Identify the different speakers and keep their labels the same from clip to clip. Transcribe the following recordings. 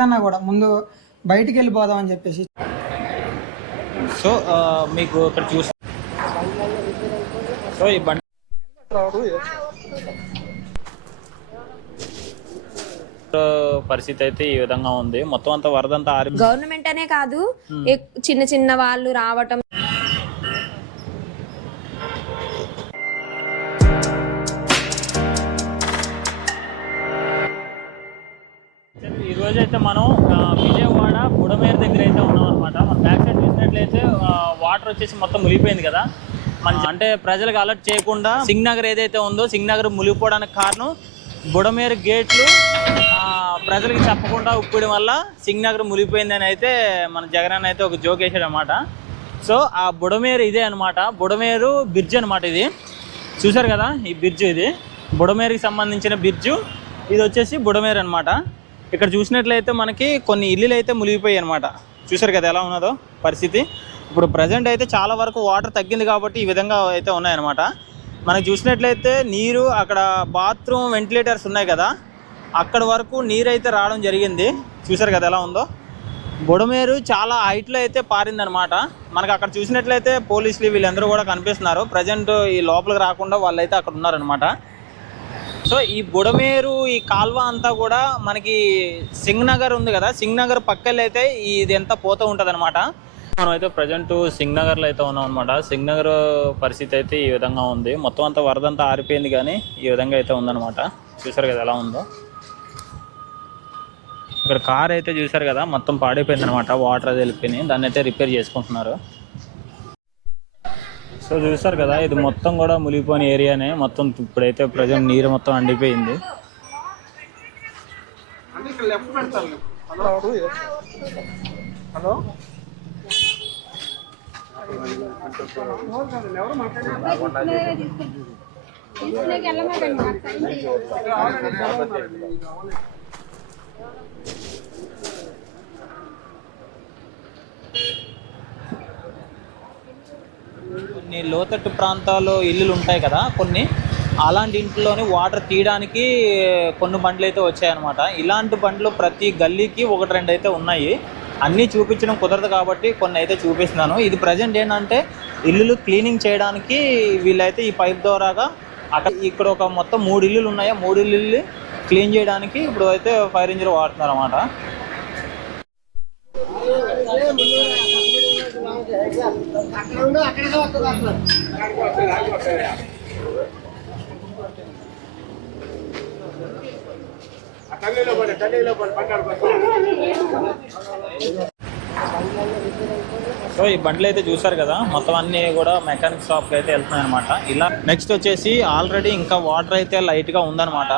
Speaker 1: ఏదన్నా కూడా ముందు బయటికి వెళ్ళిపోదాం అని చెప్పేసి.
Speaker 2: సో మీకు ఇక్కడ చూసి సో ఈ బండి పరిస్థితి అయితే ఈ విధంగా ఉంది. మొత్తం అంతా వరద అంతా ఆరి
Speaker 3: గవర్నమెంట్ అనే కాదు. ఎక్- చిన్న చిన్న వాళ్ళు రావటం
Speaker 2: ఈరోజు అయితే మనం విజయవాడ బుడమేరు దగ్గర అయితే ఉన్నాం అనమాట మన బ్యాక్ సైడ్ చూసినట్లయితే వాటర్ వచ్చేసి మొత్తం మునిగిపోయింది కదా. మన అంటే ప్రజలకు అలర్ట్ చేయకుండా సింగ్ నగర్ ఏదైతే ఉందో సింగ్ నగర్ మునిగిపోవడానికి కారణం బుడమేరు గేట్లు ఆ, ప్రజలకు చెప్పకుండా ఉప్పడం వల్ల సింగ్ నగర్ మునిగిపోయిందని అయితే మన జగన్ అన్న అయితే ఒక జోక్ వేసాడనమాట సో ఆ బుడమేరు ఇదే అనమాట బుడమేరు బ్రిడ్జ్ అనమాట ఇది. చూసారు కదా ఈ బ్రిడ్జ్ ఇది. బుడమేరుకి సంబంధించిన బ్రిడ్జు ఇది వచ్చేసి బుడమేరు అనమాట ఇక్కడ చూసినట్లయితే మనకి కొన్ని ఇల్లులు అయితే మునిగిపోయాయి అనమాట చూసారు కదా ఎలా ఉన్నదో పరిస్థితి. ఇప్పుడు ప్రజెంట్ అయితే చాలా వరకు వాటర్ తగ్గింది కాబట్టి ఈ విధంగా అయితే ఉన్నాయన్నమాట. మనకు చూసినట్లయితే నీరు అక్కడ బాత్రూమ్ వెంటిలేటర్స్ ఉన్నాయి కదా. అక్కడ వరకు నీరు అయితే రావడం జరిగింది. చూసారు కదా ఎలా ఉందో. బుడమేరు చాలా హైట్లో అయితే పారిందనమాట మనకు అక్కడ చూసినట్లయితే పోలీసులు వీళ్ళందరూ కూడా కనిపిస్తున్నారు. ప్రజెంట్ ఈ లోపలికి రాకుండా వాళ్ళైతే అక్కడ ఉన్నారనమాట సో ఈ బుడమేరు ఈ కాల్వ అంతా కూడా మనకి సింగ్ నగర్ ఉంది కదా. సింగ్ నగర్ పక్కన అయితే ఇది ఎంత పోతూ ఉంటుంది అనమాట మనం అయితే ప్రజెంట్ సింగ్ నగర్లో అయితే ఉన్నాం అనమాట సింగ్ నగర్ పరిస్థితి అయితే ఈ విధంగా ఉంది. మొత్తం అంతా వరద అంతా ఆరిపోయింది కానీ ఈ విధంగా అయితే ఉందన్నమాట. చూసారు కదా ఎలా ఉందో. ఇక్కడ కార్ అయితే చూసారు కదా మొత్తం పాడైపోయింది అనమాట వాటర్ అది వెళ్ళిపోయినాయి. దాన్ని అయితే రిపేర్ చేసుకుంటున్నారు. సో చూసారు కదా ఇది మొత్తం కూడా మునిగిపోయిన ఏరియానే. మొత్తం ఇప్పుడైతే ప్రజెంట్ నీరు మొత్తం అండిపోయింది. కొన్ని లోతట్టు ప్రాంతాల్లో ఇల్లులు ఉంటాయి కదా కొన్ని. అలాంటి ఇంట్లోనే వాటర్ తీయడానికి కొన్ని బండ్లు అయితే వచ్చాయన్నమాట. ఇలాంటి బండ్లు ప్రతి గల్లీకి ఒకటి రెండు అయితే ఉన్నాయి. అన్నీ చూపించడం కుదరదు కాబట్టి కొన్ని అయితే చూపిస్తున్నాను. ఇది ప్రజెంట్ ఏంటంటే ఇల్లులు క్లీనింగ్ చేయడానికి వీళ్ళైతే ఈ పైప్ ద్వారాగా అక్కడ ఇక్కడ ఒక మొత్తం మూడు ఇల్లులు ఉన్నాయి. మూడు ఇల్లు క్లీన్ చేయడానికి ఇప్పుడు అయితే ఫైర్ ఇంజిన్ వాడుతున్నారు అన్నమాట సో ఈ బండ్లు అయితే చూసారు కదా మొత్తం అన్ని కూడా మెకానిక్ షాప్కి అయితే వెళ్తున్నాయి అనమాట ఇలా నెక్స్ట్ వచ్చేసి ఆల్రెడీ ఇంకా వాటర్ అయితే లైట్గా ఉందన్నమాట.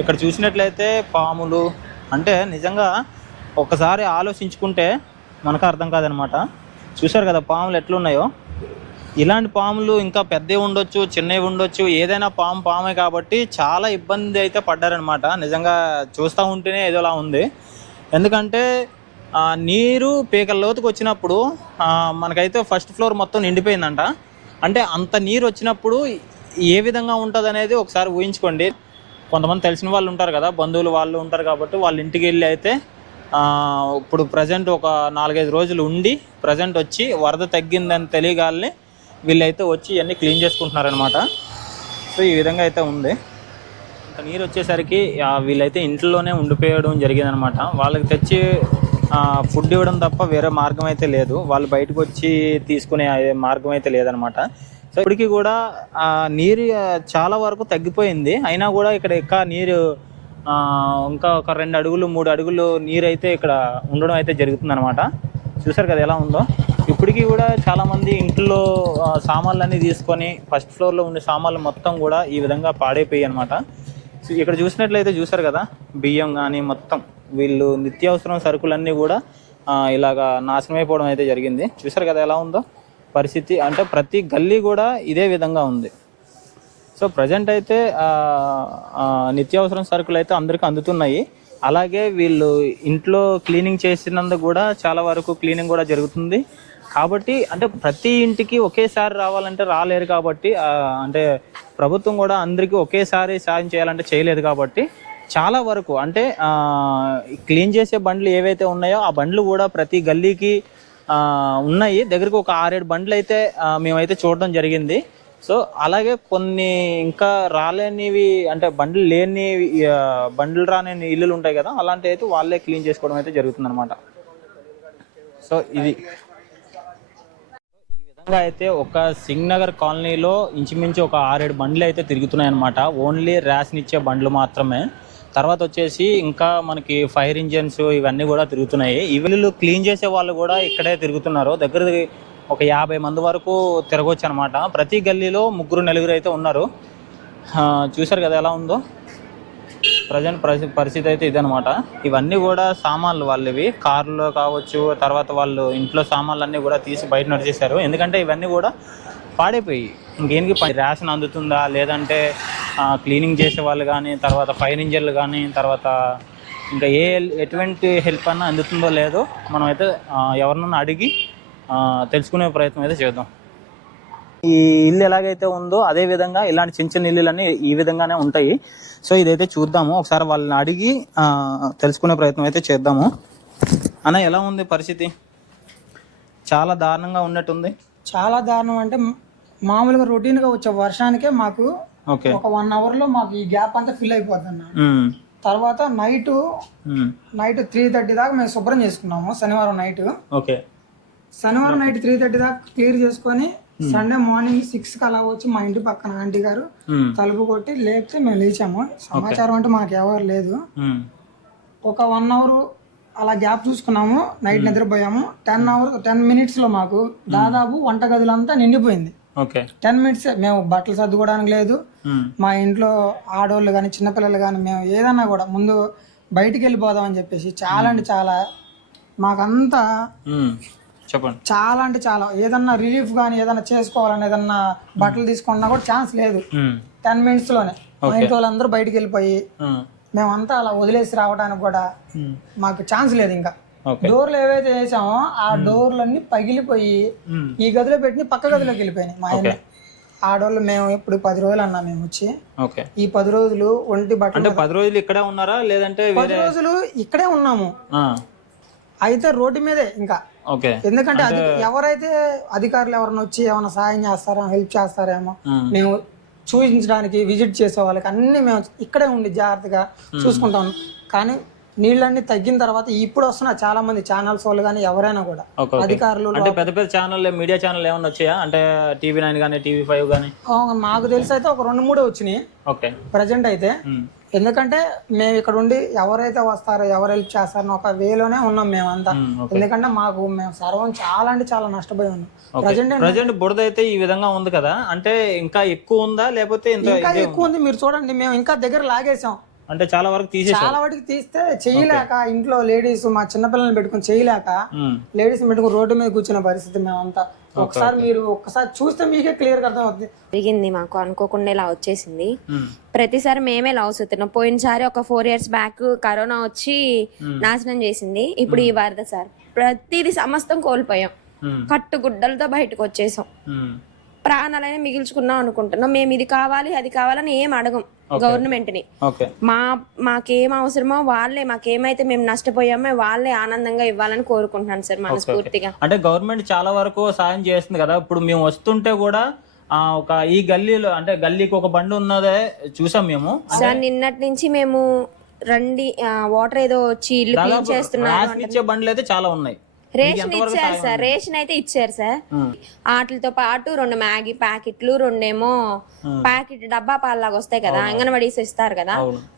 Speaker 2: ఇక్కడ చూసినట్లయితే పాములు అంటే నిజంగా ఒకసారి ఆలోచించుకుంటే మనకు అర్థం కాదనమాట చూసారు కదా పాములు ఎట్లున్నాయో? ఇలాంటి పాములు ఇంకా పెద్దవి ఉండొచ్చు చిన్నవి ఉండొచ్చు ఏదైనా పాము పామే కాబట్టి చాలా ఇబ్బంది అయితే పడ్డారనమాట నిజంగా చూస్తూ ఉంటేనే ఏదోలా ఉంది. ఎందుకంటే నీరు పీకల లోతుకు వచ్చినప్పుడు మనకైతే ఫస్ట్ ఫ్లోర్ మొత్తం నిండిపోయిందంట. అంటే అంత నీరు వచ్చినప్పుడు ఏ విధంగా ఉంటుంది అనేది ఒకసారి ఊహించుకోండి. కొంతమంది తెలిసిన వాళ్ళు ఉంటారు కదా బంధువులు వాళ్ళు ఉంటారు కాబట్టి వాళ్ళ ఇంటికి వెళ్ళి అయితే ఇప్పుడు ప్రజెంట్ ఒక నాలుగైదు రోజులు ఉండి ప్రజెంట్ వచ్చి వరద తగ్గిందని తెలియగాలని వీళ్ళైతే వచ్చి ఇవన్నీ క్లీన్ చేసుకుంటున్నారనమాట సో ఈ విధంగా అయితే ఉంది. ఇంకా నీరు వచ్చేసరికి వీళ్ళైతే ఇంట్లోనే ఉండిపోయడం జరిగిందనమాట వాళ్ళకి తెచ్చి ఫుడ్ ఇవ్వడం తప్ప వేరే మార్గం అయితే లేదు. వాళ్ళు బయటకు వచ్చి తీసుకునే మార్గం అయితే లేదనమాట సో ఇప్పటికీ కూడా నీరు చాలా వరకు తగ్గిపోయింది. అయినా కూడా ఇక్కడ ఇంకా నీరు ఇంకా ఒక రెండు అడుగులు మూడు అడుగులు నీరు అయితే ఇక్కడ ఉండడం అయితే జరుగుతుందనమాట చూసారు కదా ఎలా ఉందో? ఇప్పటికీ కూడా చాలామంది ఇంట్లో సామాన్లన్నీ తీసుకొని ఫస్ట్ ఫ్లోర్లో ఉండే సామాన్లు మొత్తం కూడా ఈ విధంగా పాడైపోయాయి అనమాట సో ఇక్కడ చూసినట్లయితే చూసారు కదా బియ్యం కానీ మొత్తం వీళ్ళు నిత్యావసరం సరుకులన్నీ కూడా ఇలాగా నాశనం అయిపోవడం అయితే జరిగింది. చూసారు కదా ఎలా ఉందో? పరిస్థితి అంటే ప్రతి గల్లీ కూడా ఇదే విధంగా ఉంది. సో ప్రజెంట్ అయితే నిత్యావసరం సరుకులు అయితే అందరికీ అందుతున్నాయి. అలాగే వీళ్ళు ఇంట్లో క్లీనింగ్ చేసినందుకు కూడా చాలా వరకు క్లీనింగ్ కూడా జరుగుతుంది. కాబట్టి అంటే ప్రతి ఇంటికి ఒకేసారి రావాలంటే రాలేరు కాబట్టి అంటే ప్రభుత్వం కూడా అందరికీ ఒకేసారి సాయం చేయాలంటే చేయలేదు కాబట్టి చాలా వరకు అంటే క్లీన్ చేసే బండ్లు ఏవైతే ఉన్నాయో ఆ బండ్లు కూడా ప్రతి గల్లీకి ఉన్నాయి. దగ్గరకు ఒక ఆరేడు బండ్లు అయితే మేమైతే చూడడం జరిగింది. సో అలాగే కొన్ని ఇంకా రాలేనివి అంటే బండ్లు లేని బండ్లు రాని ఇల్లులు ఉంటాయి కదా అలాంటివి అయితే వాళ్ళే క్లీన్ చేసుకోవడం అయితే జరుగుతుంది అనమాట సో ఇది ఈ విధంగా అయితే ఒక సింగ్నగర్ కాలనీలో ఇంచుమించు ఒక ఆరేడు బండ్లు అయితే తిరుగుతున్నాయి అనమాట ఓన్లీ ర్యాష్నిచ్చే ఇచ్చే బండ్లు మాత్రమే. తర్వాత వచ్చేసి ఇంకా మనకి ఫైర్ ఇంజన్స్ ఇవన్నీ కూడా తిరుగుతున్నాయి. ఈ క్లీన్ చేసే వాళ్ళు కూడా ఇక్కడే తిరుగుతున్నారు. దగ్గర ఒక యాభై మంది వరకు తిరగవచ్చు అనమాట ప్రతి గల్లీలో ముగ్గురు నలుగురు అయితే ఉన్నారు. చూసారు చూశారు కదా ఎలా ఉందో? ప్రజెంట్ పరిస్థితి అయితే ఇదనమాట. ఇవన్నీ కూడా సామాన్లు వాళ్ళవి. కార్లో కావచ్చు తర్వాత వాళ్ళు ఇంట్లో సామాన్లు అన్నీ కూడా తీసి బయట నడిచేశారు. ఎందుకంటే ఇవన్నీ కూడా పాడైపోయి ఇంకేంటి రేషన్ అందుతుందా? లేదంటే క్లీనింగ్ చేసే వాళ్ళు కానీ తర్వాత ఫైర్ ఇంజన్లు కానీ తర్వాత ఇంకా ఏ ఎటువంటి హెల్ప్ అన్నా అందుతుందో లేదో మనం అయితే ఎవరినన్నా అడిగి తెలుసుకునే ప్రయత్నం అయితే చేద్దాం. ఈ ఇల్లు ఎలాగైతే ఉందో అదే విధంగా ఇలాంటి చిన్న చిన్న ఇల్లులన్నీ ఈ విధంగానే ఉంటాయి. సో ఇదైతే చూద్దాము. ఒకసారి వాళ్ళని అడిగి ఆ, తెలుసుకునే ప్రయత్నం అయితే చేద్దాము. అన్న ఎలా ఉంది పరిస్థితి? చాలా దారుణంగా ఉన్నట్టుంది.
Speaker 1: చాలా దారుణం అంటే మామూలుగా రొటీన్గా వచ్చే వర్షానికే మాకు
Speaker 2: ఓకే.
Speaker 1: ఒక వన్ అవర్లో మాకు ఈ గ్యాప్ అంతా ఫిల్ అయిపోతుంది తర్వాత నైట్ నైట్ త్రీ థర్టీ దాకా మేము శుభ్రం చేసుకున్నాము శనివారం నైట్
Speaker 2: ఓకే.
Speaker 1: శనివారం నైట్ త్రీ థర్టీ దాకా క్లియర్ చేసుకొని సండే మార్నింగ్ సిక్స్కి అలా వచ్చి మా ఇంటి పక్కన ఆంటీ గారు
Speaker 2: ఉమ్,
Speaker 1: తలుపు కొట్టి లేపితే మేము లేచాము. సమాచారం అంటే మాకు ఎవరు లేదు.
Speaker 2: ఉమ్,
Speaker 1: ఒక వన్ అవర్ అలా గ్యాప్ చూసుకున్నాము. నైట్ నిద్రపోయాము. టెన్ అవర్ టెన్ మినిట్స్లో మాకు దాదాపు వంట గదులంతా నిండిపోయింది టెన్ మినిట్స్ మేము బట్టలు సర్దుకోవడానికి లేదు. మా ఇంట్లో ఆడవాళ్ళు కానీ చిన్నపిల్లలు కానీ మేము ఏదన్నా కూడా ముందు బయటికి వెళ్ళిపోదాం అని చెప్పేసి చాలా అంటే చాలా మాకంతా
Speaker 2: చెప్పండి.
Speaker 1: చాలా అంటే చాలా. ఏదన్నా రిలీఫ్ కానీ ఏదన్నా చేసుకోవాలని ఏదన్నా బట్టలు తీసుకున్నా కూడా ఛాన్స్ లేదు. టెన్ మినిట్స్లోనే. మా ఇంట్లో వాళ్ళందరూ బయటికి వెళ్ళిపోయి మేమంతా అలా వదిలేసి రావడానికి కూడా మాకు ఛాన్స్ లేదు ఇంకా. డోర్లు ఏవైతే వేసామో ఆ డోర్లన్నీ పగిలిపోయి ఈ గదిలో పెట్టి పక్క గదిలోకి వెళ్ళిపోయినాయి మా ఆయన. ఆడవాళ్ళు మేము ఇప్పుడు పది రోజులు అన్నా మేము వచ్చి. ఈ పది రోజులు ఒంటి బట్టలు
Speaker 2: అంటే పది రోజులు ఇక్కడే ఉన్నారా? లేదంటే
Speaker 1: పది రోజులు ఇక్కడే ఉన్నాము. అయితే రోడ్డు మీదే ఇంకా. ఎందుకంటే అది ఎవరైతే అధికారులు ఎవరైనా వచ్చి ఏమైనా సాయం చేస్తారో హెల్ప్ చేస్తారేమో మేము చూపించడానికి విజిట్ చేసే వాళ్ళకి అన్ని మేము ఇక్కడే ఉండి జాగ్రత్తగా చూసుకుంటాం. కానీ నీళ్ళన్నీ తగ్గిన తర్వాత ఇప్పుడు వస్తున్న చాలా మంది ఛానల్స్ వాళ్ళు కానీ ఎవరైనా కూడా. అధికారులు
Speaker 2: అంటే పెద్ద పెద్ద ఛానల్ మీడియా ఛానల్ ఏమన్నా వచ్చాయా? అంటే టీవీ నైన్ కానీ టీవీ ఫైవ్ కానీ?
Speaker 1: నాకు తెలిసి అయితే ఒక రెండు మూడే వచ్చినాయి.
Speaker 2: ఓకే.
Speaker 1: ప్రజెంట్ అయితే ఎందుకంటే మేము ఇక్కడ ఉండి ఎవరైతే వస్తారో ఎవరు హెల్ప్ చేస్తారో ఒక వేలోనే ఉన్నాం మేమంతా. ఎందుకంటే మాకు మేము సర్వం చాలా అంటే చాలా నష్టపోయి ఉన్నాం. ప్రజెంట్
Speaker 2: ప్రజెంట్ బురద అయితే ఈ విధంగా ఉంది కదా? అంటే ఇంకా ఎక్కువ ఉందా? లేకపోతే ఇంత
Speaker 1: ఇంకా ఎక్కువ ఉంది. మీరు చూడండి మేము ఇంకా దగ్గర లాగేసాం.
Speaker 2: అంటే చాలా వరకు తీసేసారు.
Speaker 1: చాలా వాటికి తీస్తే చేయలేక ఇంట్లో లేడీస్ మా చిన్నపిల్లల్ని పెట్టుకుని చేయలేక లేడీస్ పెట్టుకుని రోడ్డు మీద కూర్చున్న పరిస్థితి మేమంతా. ఒకసారి మీరు ఒక్కసారి చూస్తే మీకే క్లియర్ అర్థం అవుతుంది
Speaker 3: జరిగింది మాకు అనుకోకుండా ఇలా వచ్చేసింది ప్రతిసారి మేమే లాస్ అవుతున్నాం పోయినసారి ఒక ఫోర్ ఇయర్స్ బ్యాక్ కరోనా వచ్చి నాశనం చేసింది. ఇప్పుడు ఈ వరద సార్. ప్రతిదీ సమస్తం కోల్పోయాం.
Speaker 2: ఉమ్,
Speaker 3: కట్టు గుడ్డలతో బయటకు వచ్చేసాం. ప్రాణాలైనా మిగిల్చుకున్నాం అనుకుంటున్నాం. మేము ఇది కావాలి అది కావాలని ఏం అడగం
Speaker 2: గవర్నమెంట్ని
Speaker 3: మా మాకేం అవసరమో వాళ్ళే మాకేమైతే మేము నష్టపోయామో వాళ్ళే ఆనందంగా ఇవ్వాలని కోరుకుంటున్నాను సార్ మనస్ఫూర్తిగా.
Speaker 2: అంటే గవర్నమెంట్ చాలా వరకు సాయం చేస్తుంది కదా. ఇప్పుడు మేము వస్తుంటే కూడా ఆ, ఒక ఈ గల్లీలో అంటే గల్లీకి ఒక బండి ఉన్నదే చూసాం మేము.
Speaker 3: సార్ నిన్నటి నుంచి మేము రండి వాటర్ ఏదో వచ్చి ఇల్లు క్లీన్ చేస్తున్నారు
Speaker 2: బండ్లు అయితే చాలా ఉన్నాయి.
Speaker 3: రేషన్ ఇచ్చారు సార్. రేషన్ అయితే ఇచ్చారు సార్. వాటితో పాటు రెండు మ్యాగీ ప్యాకెట్లు రెండేమో ప్యాకెట్ డబ్బా పాలలాగా వస్తాయి కదా అంగన్వాడీస్ ఇస్తారు కదా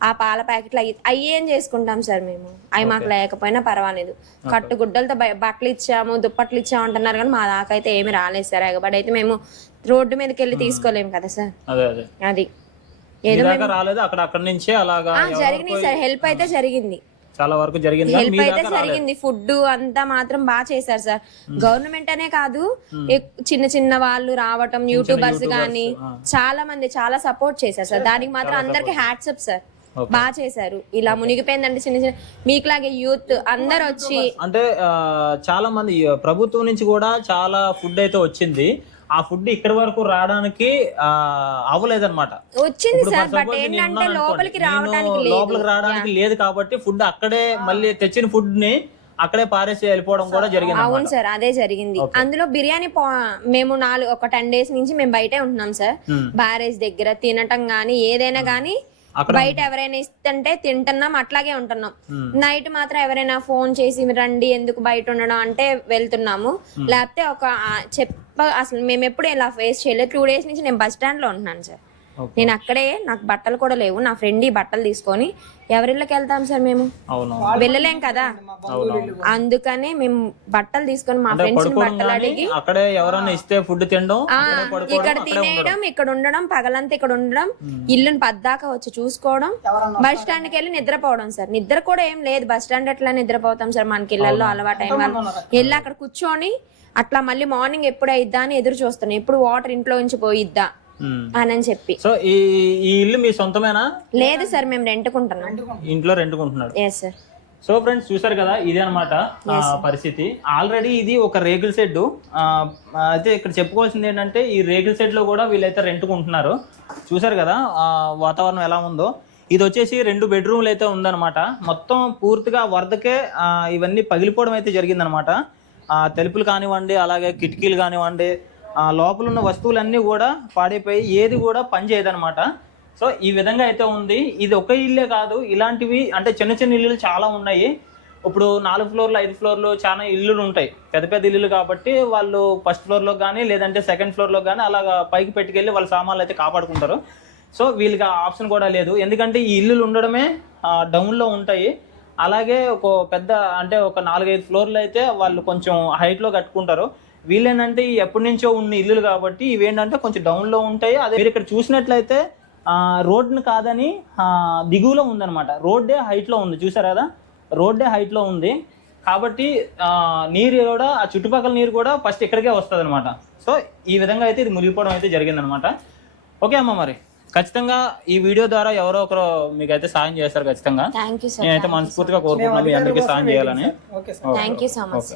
Speaker 3: ఆ పాల ప్యాకెట్లు అవి అవి ఏం చేసుకుంటాం సార్ మేము? అవి మాకు లేకపోయినా పర్వాలేదు. కట్టు గుడ్డలతో బట్టలు ఇచ్చాము దుప్పట్లు ఇచ్చాము అంటున్నారు కానీ మా దాకా అయితే ఏమి రాలేదు సార్. ఎగబడి అయితే మేము రోడ్డు మీదకి వెళ్ళి తీసుకోలేము కదా సార్.
Speaker 2: అదే దాకా రాలేదు అక్కడ అక్కడ నుంచే అలాగా
Speaker 3: జరిగినాయి సార్. హెల్ప్ అయితే జరిగింది.
Speaker 2: చాలా వరకు జరిగింది కానీ
Speaker 3: హెల్ప్ అయితే జరిగింది. ఫుడ్ అంతా మాత్రం బాగా చేశారు సార్. గవర్నమెంట్ అనే కాదు ఎక్- చిన్న చిన్న వాళ్ళు రావటం యూట్యూబర్స్ గానీ చాలా మంది చాలా సపోర్ట్ చేశారు సార్. దానికి మాత్రం అందరికి హ్యాట్సప్ సార్. బాగా చేశారు. ఇలా మునిగిపోయిందంటే చిన్న చిన్న మీకులాగే యూత్ అందరు వచ్చి
Speaker 2: అంటే చాలా మంది ప్రభుత్వం నుంచి కూడా చాలా ఫుడ్ అయితే వచ్చింది. ఆ ఫుడ్ ఇక్కడ వరకు రావడానికి అవ్వలేదన్నమాట.
Speaker 3: వచ్చింది సార్ బట్ ఏంటంటే లోపలికి. రావడానికి
Speaker 2: లోపలికి రావడానికి లేదు కాబట్టి ఫుడ్ అక్కడే మళ్ళీ తెచ్చిన ఫుడ్ని అక్కడే పారేసి వెళ్ళిపోవడం కూడా జరిగింది
Speaker 3: అవును సార్ అదే జరిగింది. అందులో బిర్యానీ మేము నాలుగు ఒక టెన్ డేస్ నుంచి మేము బయటే ఉంటున్నాం సార్. బ్యారేజ్ దగ్గర తినటం గానీ ఏదైనా గానీ బయట ఎవరైనా ఇస్తుంటే తింటున్నాం అట్లాగే ఉంటున్నాం. నైట్ మాత్రం ఎవరైనా ఫోన్ చేసి రండి ఎందుకు బయట ఉండడం అంటే వెళ్తున్నాము. లేకపోతే ఒక ఆ, చెప్ప అసలు మేము ఎప్పుడు ఇలా ఫేస్ చేయలేదు. టూ డేస్ నుంచి నేను బస్ స్టాండ్లో ఉంటున్నాను సార్. నేను అక్కడే నాకు బట్టలు కూడా లేవు. నా ఫ్రెండ్ ఈ బట్టలు తీసుకొని ఎవరిళ్ళకి వెళ్తాం సార్ మేము?
Speaker 2: అవును
Speaker 3: వెళ్ళలేం కదా. అందుకని మేము బట్టలు తీసుకొని మా ఫ్రెండ్స్ బట్టలు అడిగి
Speaker 2: అక్కడే ఎవరైనా ఇస్తే ఫుడ్ తినడం
Speaker 3: ఇక్కడ తినేయడం ఇక్కడ ఉండడం పగలంతా ఇక్కడ ఉండడం ఇల్లుని పద్దాక వచ్చి చూసుకోవడం. బస్ స్టాండ్కి వెళ్ళి నిద్రపోవడం సార్. నిద్ర కూడా ఏం లేదు. బస్ స్టాండ్ ఎట్లా నిద్రపోతాం సార్? మనకి ఇళ్ళలో అలవాటు అయిన వాళ్ళు. వెళ్ళి అక్కడ కూర్చొని అట్లా మళ్ళీ మార్నింగ్ ఎప్పుడు అయిద్దా అని ఎదురు చూస్తున్నాం. ఎప్పుడు వాటర్ ఇంట్లో నుంచి పోయిద్దా. అని అని చెప్పి.
Speaker 2: సో ఈ ఈ ఇల్లు మీ సొంతమేనా?
Speaker 3: లేదు సార్ మేము రెంట్కుంటున్నాం.
Speaker 2: ఇంట్లో రెంట్కుంటున్నాడు.
Speaker 3: ఎస్ సార్
Speaker 2: సో ఫ్రెండ్స్ చూసారు కదా ఇదే అనమాట పరిస్థితి. ఆల్రెడీ ఇది ఒక రేకుల షెడ్ అయితే ఇక్కడ చెప్పుకోవాల్సింది ఏంటంటే ఈ రేకుల షెడ్లో కూడా వీళ్ళైతే రెంట్కుంటున్నారు. చూసారు కదా ఆ, వాతావరణం ఎలా ఉందో. ఇది వచ్చేసి రెండు బెడ్రూమ్లు అయితే ఉందన్నమాట. మొత్తం పూర్తిగా వరదకే ఇవన్నీ పగిలిపోవడం అయితే జరిగిందనమాట తలుపులు కానివ్వండి అలాగే కిటికీలు కానివ్వండి ఆ, లోపల ఉన్న వస్తువులన్నీ కూడా పాడైపోయి ఏది కూడా పనిచేయదనమాట సో ఈ విధంగా అయితే ఉంది. ఇది ఒక ఇల్లే కాదు. ఇలాంటివి అంటే చిన్న చిన్న ఇల్లులు చాలా ఉన్నాయి. ఇప్పుడు నాలుగు ఫ్లోర్లు ఐదు ఫ్లోర్లు చాలా ఇల్లులు ఉంటాయి పెద్ద పెద్ద ఇల్లులు కాబట్టి వాళ్ళు ఫస్ట్ ఫ్లోర్లో కానీ లేదంటే సెకండ్ ఫ్లోర్లో కానీ అలాగా పైకి పెట్టుకెళ్ళి వాళ్ళ సామాన్లు అయితే కాపాడుకుంటారు. సో వీళ్ళకి ఆ ఆప్షన్ కూడా లేదు. ఎందుకంటే ఈ ఇల్లులు ఉండడమే డౌన్లో ఉంటాయి. అలాగే ఒక పెద్ద అంటే ఒక నాలుగైదు ఫ్లోర్లు అయితే వాళ్ళు కొంచెం హైట్లో కట్టుకుంటారు. వీళ్ళేనంటే ఈ ఎప్పటి నుంచో ఉన్న ఇల్లులు కాబట్టి ఇవేంటంటే కొంచెం డౌన్లో ఉంటాయి. అదే మీరు ఇక్కడ చూసినట్లయితే రోడ్ని కాదని దిగువలో ఉందన్నమాట. రోడ్డే హైట్లో ఉంది. చూసారు కదా? రోడ్డే హైట్లో ఉంది. కాబట్టి నీరు కూడా ఆ చుట్టుపక్కల నీరు కూడా ఫస్ట్ ఇక్కడికే వస్తుంది అనమాట సో ఈ విధంగా అయితే ఇది మునిగిపోవడం అయితే జరిగిందనమాట ఓకే అమ్మ మరి. ఖచ్చితంగా ఈ వీడియో ద్వారా ఎవరో ఒకరు మీకు అయితే సాయం చేస్తారు ఖచ్చితంగా.
Speaker 3: థ్యాంక్ యూ సార్
Speaker 2: నేనైతే మనస్ఫూర్తిగా కోరుకుంటున్నాను మీ అందరికీ సాయం చేయాలని.
Speaker 1: Okay sir
Speaker 3: thank you so much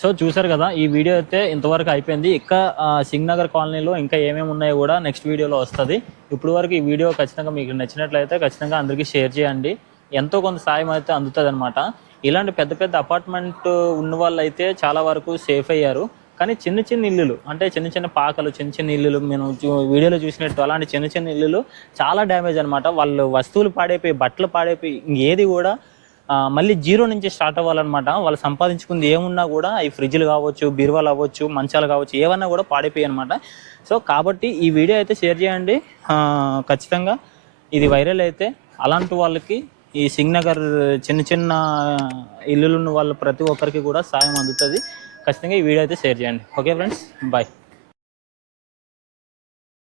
Speaker 2: so చూసారు కదా ఈ వీడియో అయితే ఇంతవరకు అయిపోయింది. ఇంకా ఆ, సింగ్ నగర్ కాలనీలో ఇంకా ఏమేమి ఉన్నాయో కూడా నెక్స్ట్ వీడియోలో వస్తుంది. ఇప్పుడు వరకు ఈ వీడియో ఖచ్చితంగా మీకు నచ్చినట్లయితే ఖచ్చితంగా అందరికీ షేర్ చేయండి. ఎంతో కొంత సాయం అయితే అందుతుంది అనమాట ఇలాంటి పెద్ద పెద్ద అపార్ట్మెంట్ ఉన్న వాళ్ళు అయితే చాలా వరకు సేఫ్ అయ్యారు. కానీ చిన్న చిన్న ఇల్లులు అంటే చిన్న చిన్న పాకలు చిన్న చిన్న ఇల్లులు మేము వీడియోలో చూసినట్టు అలాంటి చిన్న చిన్న ఇల్లులు చాలా డ్యామేజ్ అనమాట వాళ్ళు వస్తువులు పాడైపోయి బట్టలు పాడైపోయి ఏది కూడా మళ్ళీ జీరో నుంచి స్టార్ట్ అవ్వాలన్నమాట. వాళ్ళు సంపాదించుకుంది ఏమున్నా కూడా ఈ ఫ్రిడ్జ్లు కావచ్చు బీరువాలు అవ్వచ్చు మంచాలు కావచ్చు ఏమన్నా కూడా పాడైపోయాయి అనమాట సో కాబట్టి ఈ వీడియో అయితే షేర్ చేయండి. ఖచ్చితంగా ఇది వైరల్ అయితే అలాంటి వాళ్ళకి ఈ సింగ్నగర్ చిన్న చిన్న ఇల్లులు ఉన్న వాళ్ళ ప్రతి ఒక్కరికి కూడా సాయం అందుతుంది. ఖచ్చితంగా ఈ వీడియో అయితే షేర్ చేయండి. Okay friends bye.